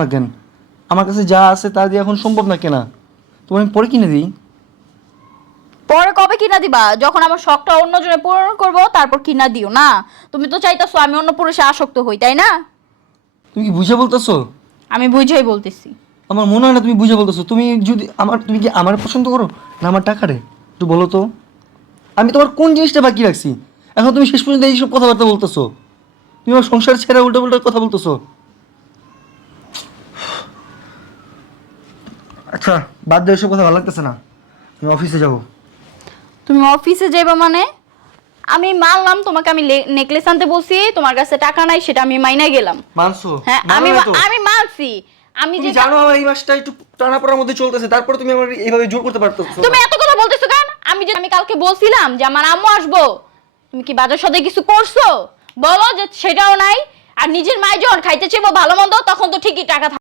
না কেন? আমার কাছে যা আছে তা দিয়ে এখন সম্ভব না কেনা। তোমার আমি পরে কিনে দিই। পরে কবে কিনা দিবা? যখন আমার শখটা অন্যজনে পূরণ করবো তারপর কিনা দিও না। তুমি তো চাইতেছো আমি অন্য পুরুষে আসক্ত হই, তাই না? তুমি কি বুঝে বলতেছো? আমি বুঝেই বলতেছি। আমার মনে হয় না তুমি বুঝে বলতেছো। তুমি কি আমার পছন্দ করো না আমার টাকারে? একটু বলো তো। আমি তোমার কোন জিনিসটা বাকি রাখছি? এখন তুমি শেষ পর্যন্ত এইসব কথাবার্তা বলতেছো। তুমি আমার সংসার ছেড়ে উল্টো উল্টো কথা বলতেছো। আচ্ছা, বাদ দাও, এসব কথা ভালো লাগতেছে না। আমি অফিসে যাবো। তুমি অফিসে যাইবা মানে? আমি মানলাম তোমাকে, আমি নেকলেস আনতে বলছি, তোমার কাছে টাকা নাই সেটা আমি মাইনা গেলাম। মানছো? হ্যাঁ, মানো আমি না তো? আমি মানছি। আমি তুমি যে জানো আমার এই মাসটা একটু টানাপোড়ার মধ্যে চলতেছে, তারপরে তুমি আমার এইভাবে জোর করতে পারতেছো তুমি না। এত কথা বলতেছো কেন? আমি কালকে বলছিলাম যে আমার আম্মু আসবো, তুমি কি বাজার সদাই কিছু করছো? বলো যে সেটাও নাই। আর নিজের মায় যখন খাইতে চাইবো ভালো মন্দ তখন তো ঠিকই টাকা